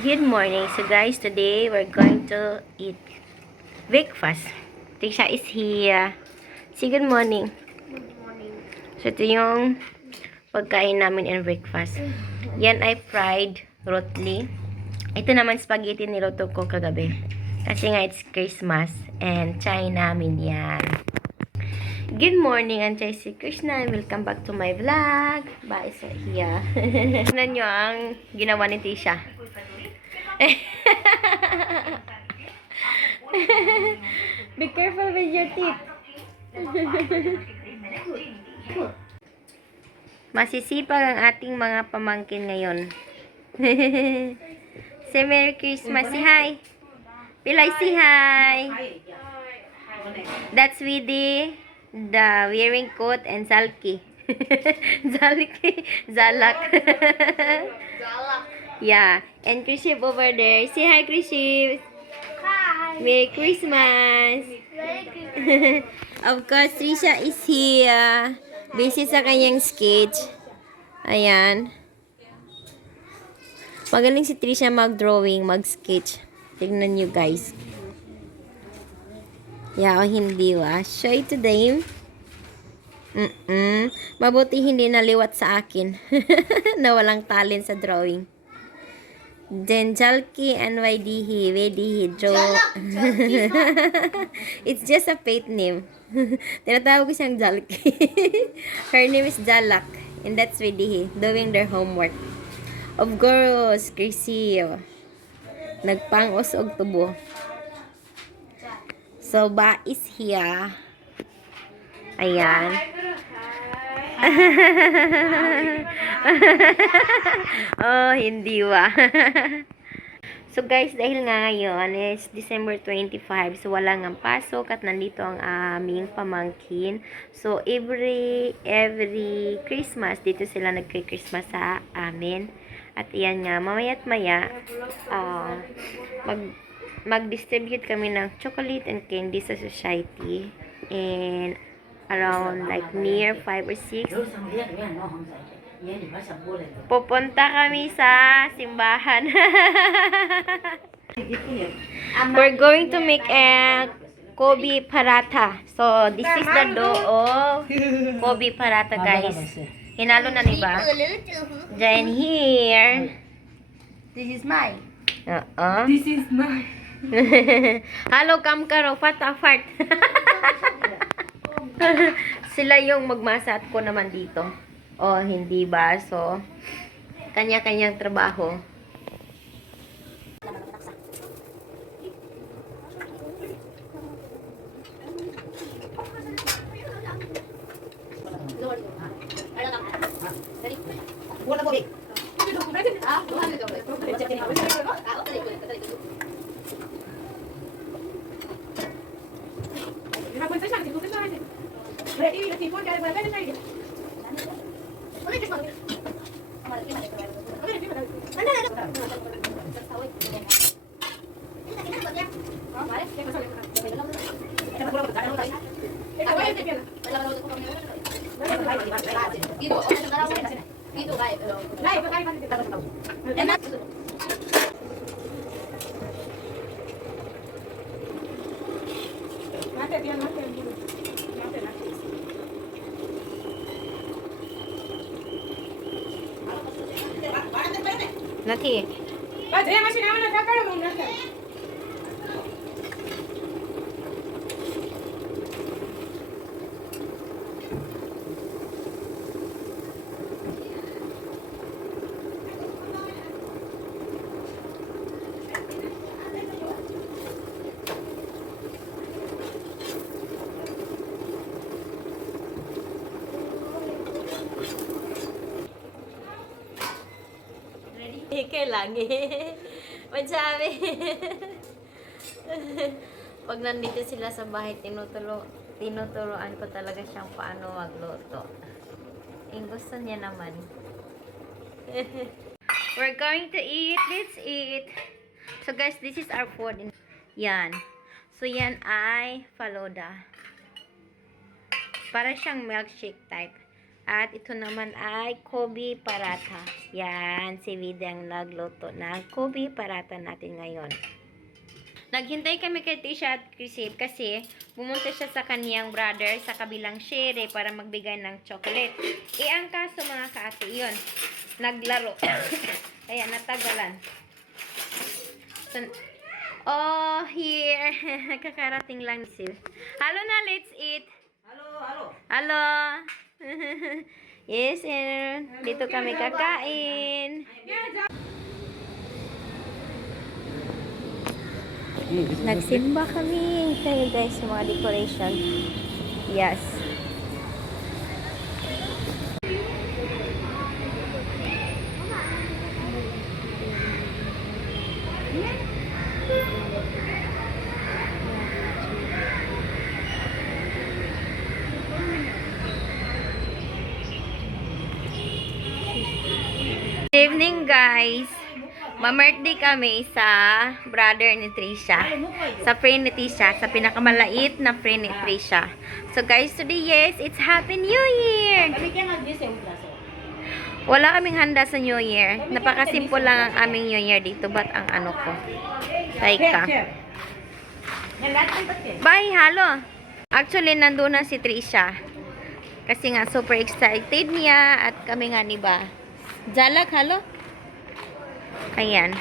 Good morning. So guys, today we're going to eat breakfast. Tisha is here. Say good morning. Good morning. So ito yung pagkain namin in breakfast. Yan ay fried rotli. Ito naman spaghetti niluto ko kagabi. Kasi nga it's Christmas and try namin yan. Good morning, Anjay si Krishna. Welcome back to my vlog. Bye sa here. Tignan nyo ang ginawa ni Tisha. Be careful with your teeth. Masisipag ang ating mga pamangkin ngayon. Say Merry Christmas. Say hi. Pilay, say hi. That's Widdy, the wearing coat, and Zalki. Zalki. Zalak. Yeah. And Kriship over there. Say hi, Kriship. Hi. Merry Christmas. Merry Christmas. Of course, Trisha is here. Busy sa kanyang sketch. Ayan. Magaling si Trisha mag-drawing, mag-sketch. Tignan nyo, guys. Yeah, o hindi wa. Show it to them. Mabuti hindi naliwat sa akin. Na walang talent sa drawing. Then Jalki and Wedihi draw. It's just a fake name. Tinatawag ko siyang Jalki. Her name is Jalak. And that's Wedihi. Doing their homework. Of course, Chrissy. Nagpangos og tubo. So, Ba is here. Ayan. Oh, hindi wa. So guys, dahil nga ngayon is December 25, so wala nga pasok at nandito ang aming pamangkin. So every Christmas dito sila nagki-Christmas sa amin. At iyan nga, mamaya't maya mag-distribute kami ng chocolate and candy sa society. And around like near 5 or 6. Pupunta kami sa simbahan. We're going to make a Kobe paratha. So, this is the dough of Kobe paratha, guys. Hinalo na, diba? Then here. This is mine. This is mine. Halo, kam karo, fat. Sila yung magmasa at ko naman dito. Oh, hindi ba? So, kanya-kanyang trabaho. Nanti. Kailangan. Masabi. Pag nandito sila sa bahay, tinuturuan ko talaga siyang paano magluto. Gusto niya naman. We're going to eat. Let's eat. So guys, this is our food. Yan. So yan ay faloda. Para siyang milkshake type. At ito naman ay Kobe paratha. Yan, si Vida ang nagluto ng Kobe paratha natin ngayon. Naghintay kami kay Tisha at Chrisib kasi pumunta siya sa kaniyang brother sa kabilang shere para magbigay ng chocolate. Ang kaso mga kaate, yun, naglaro. Kaya natagalan. So, oh, here. Kakarating lang si Sil. Hello na, let's eat. Hello. Yes, and dito kami kakain. Nagsimba kami. Kaya guys, yung mga decoration. Yes. Good evening guys. Ma-birthday kami sa brother ni Trisha. Sa friend ni Trisha. Sa pinakamalait na friend ni Trisha. So guys, today yes, it's Happy New Year! Wala kaming handa sa New Year. Napakasimple lang ang aming New Year dito. But ang ano ko? Taika. Bye, halo! Actually, nandun na si Trisha. Kasi nga, super excited niya. At kami nga ni ba? Jalak, halo? Ayan.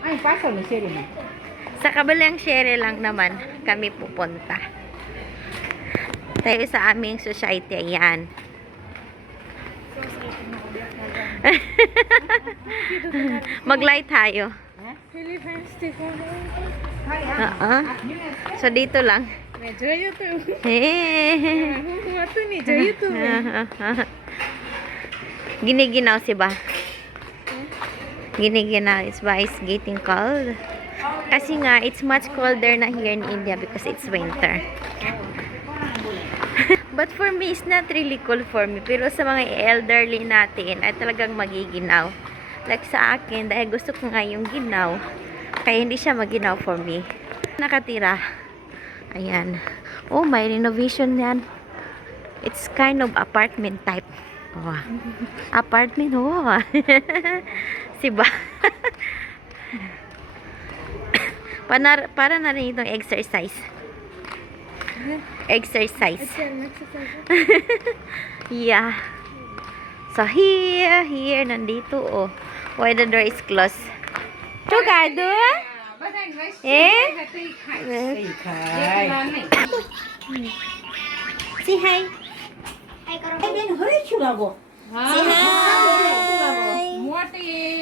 Ay, pasa na siri mo. Sa kabilang shere lang naman kami pupunta. Tayo sa aming society. Ayan. Mag-light tayo. So, dito lang. Giniginaw si ba? Giniginaw is ba is getting cold. Kasi nga, it's much colder na here in India because it's winter. But for me, it's not really cold for me. Pero sa mga elderly natin, ay talagang magiginaw. Like sa akin, dahil gusto ko nga yung ginaw, kaya hindi siya maginaw for me. Nakatira. Ayan. Oh, may renovation yan. It's kind of apartment type. Oh. Apartment, oh. Siba. Para na rin itong exercise. Exercise. Yeah. So, here, nandito, oh. Why the door is closed? Chukado? Eh? Say hi. Say hi.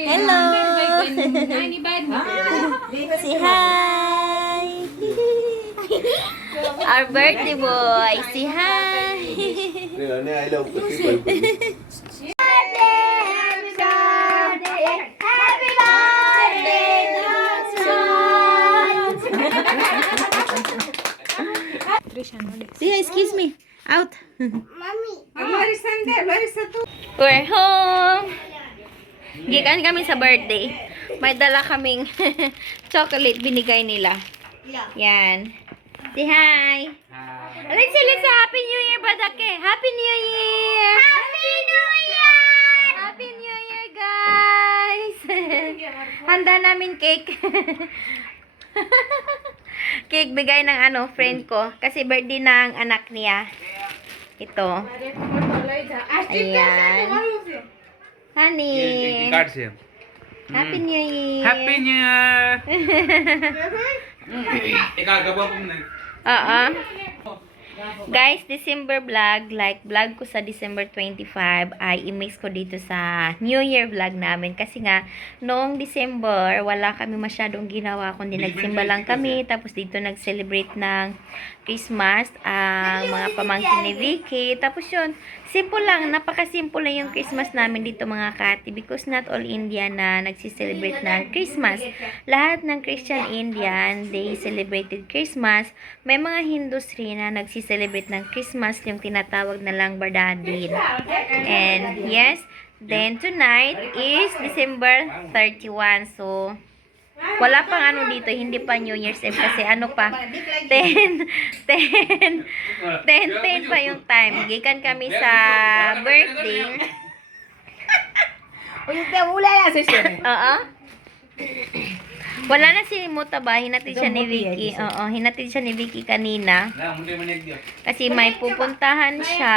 Hello. Say hi. Our birthday boy. Say hi. Say hi, excuse me. Out. We're home. Gikan kami sa birthday. May dala kaming chocolate binigay nila. Yan. Say hi. Let's say Happy New Year, Badake. Happy New Year. Happy New Year. Happy New Year, guys. Handa namin cake. Cake bigay ng friend ko. Kasi birthday ng anak niya. Ito. Ayan. Honey. Happy New Year. Happy New Year! Ikagawa ko na. Oo. Guys, December vlog, like vlog ko sa December 25 ay i-mix ko dito sa New Year vlog namin. Kasi nga, noong December, wala kami masyadong ginawa, kundi nagsimba lang kami. Tapos dito nag-celebrate ng Christmas, ang mga pamangkin ni Vicky. Tapos yun, simple lang, napaka-simple lang yung Christmas namin dito mga kati. Because not all Indian na nagsiselebrate ng Christmas. Lahat ng Christian Indian, they celebrated Christmas. May mga Hindus rin na nagsiselebrate ng Christmas, yung tinatawag na lang Bardadin. And yes, then tonight is December 31. So, Wala pang ano dito, hindi pa New Year's Eve kasi ano pa, 10 pa yung time. Gikan kami sa birthday. O yung wala na sa siya. Oo. Wala na si Mutaba, hinatid siya ni Vicky. Oo, hinatid siya ni Vicky kanina. Wala, hindi man nagdiyo. Kasi may pupuntahan siya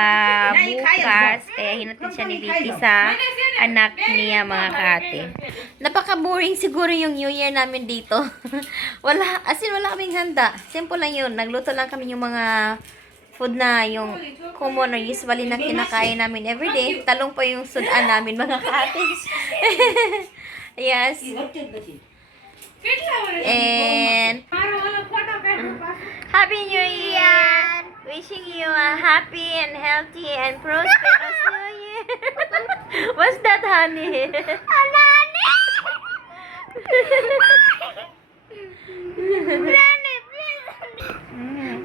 bukas. Kaya hinatid siya ni Vicky sa anak niya, mga kate. Napaka-boring siguro yung New Year namin dito. Wala kaming handa. Simple lang yun. Nagluto lang kami yung mga food na yung common or usually na kinakain namin everyday. Talong pa yung sudan namin, mga kate. Yes. And Happy New Year! Wishing you a happy and healthy and prosperous New Year. What's that, honey?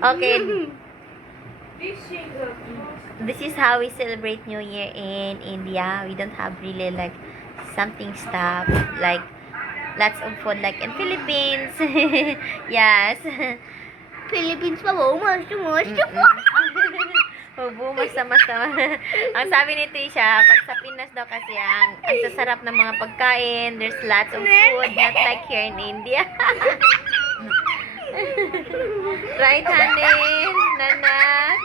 Okay. This is how we celebrate New Year in India. We don't have really like something stuff like lots of food like in Philippines. Yes. Philippines pa ba? Hubo, masa-masa. Ang sabi ni Trisha, pag sa Pinas daw kasi ang sasarap ng mga pagkain, there's lots of food, not like here in India. Right, honey? Nanat?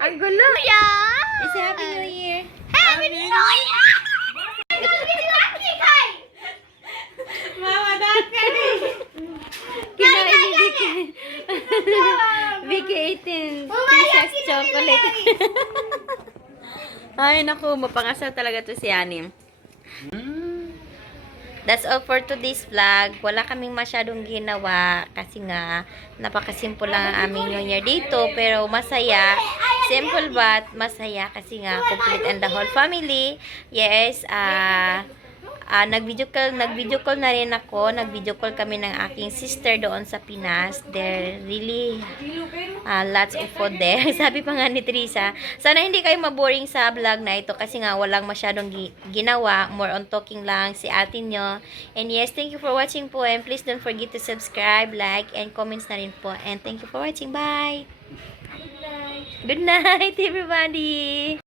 Ang gulo. It's a Happy New Year. Happy New Year! Mama, dati. Kinain ni Vicky. Vicky 18 pieces chocolate. Ay, naku, mapangasal talaga to si Anim. That's all for today's vlog. Wala kaming masyadong ginawa kasi nga napakasimple lang ang aming New Year dito, pero masaya. Simple but masaya kasi nga complete and the whole family. Yes, nag-video call na rin ako. Nag-video call kami ng aking sister doon sa Pinas. There really lots of food there. Sabi pa nga ni Teresa, sana hindi kayo maboring sa vlog na ito kasi nga walang masyadong ginawa. More on talking lang si ate nyo. And yes, thank you for watching po. And please don't forget to subscribe, like, and comments na rin po. And thank you for watching. Bye! Good night, everybody!